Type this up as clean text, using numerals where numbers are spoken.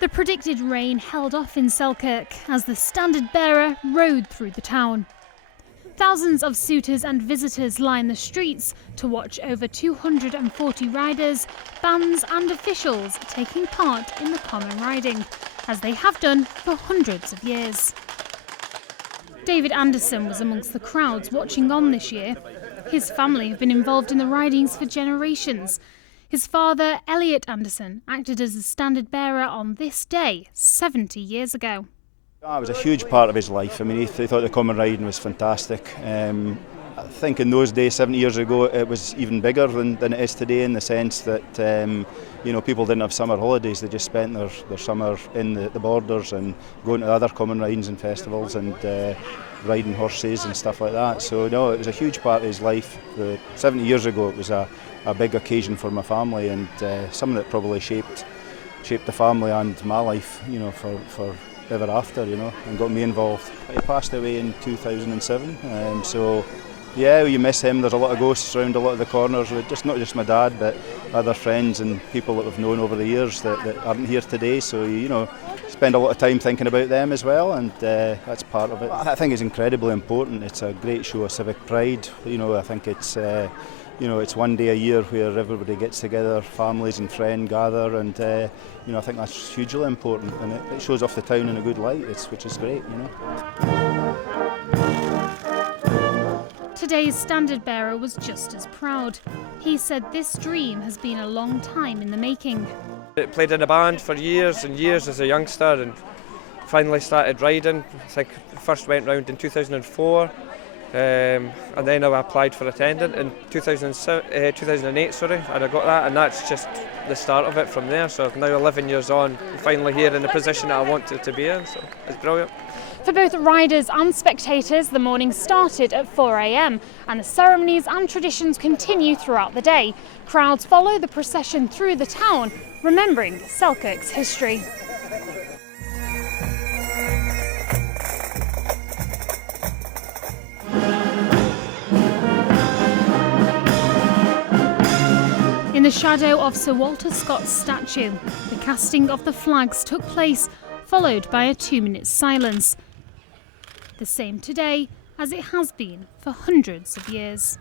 The predicted rain held off in Selkirk as the standard bearer rode through the town. Thousands of suitors and visitors line the streets to watch over 240 riders, bands and officials taking part in the common riding, as they have done for hundreds of years. David Anderson was amongst the crowds watching on this year. His family have been involved in the ridings for generations. His father, Elliot Anderson, acted as a standard bearer on this day 70 years ago. It was a huge part of his life. I mean, he thought the common riding was fantastic. I think in those days, 70 years ago, it was even bigger than it is today, in the sense that people didn't have summer holidays. They just spent their summer in the borders and going to other common ridings and festivals and riding horses and stuff like that. So no, it was a huge part of his life. 70 years ago, it was a big occasion for my family, and something that probably shaped the family and my life, for ever after, and got me involved. He passed away in 2007, so yeah, you miss him. There's a lot of ghosts around a lot of the corners, not just my dad, but other friends and people that we've known over the years that aren't here today, so spend a lot of time thinking about them as well, and that's part of it. I think it's incredibly important. It's a great show of civic pride. I think it's it's one day a year where everybody gets together, families and friends gather, and I think that's hugely important, and it shows off the town in a good light, which is great. Today's standard bearer was just as proud. He said this dream has been a long time in the making. I played in a band for years and years as a youngster, and finally started riding. I think I first went round in 2004. And then I applied for attendant in 2008, and I got that, and that's just the start of it from there. So now 11 years on, I'm finally here in the position that I wanted to be in, so it's brilliant. For both riders and spectators, the morning started at 4 a.m. and the ceremonies and traditions continue throughout the day. Crowds follow the procession through the town, remembering Selkirk's history. In the shadow of Sir Walter Scott's statue, the casting of the flags took place, followed by a 2-minute silence. The same today as it has been for hundreds of years.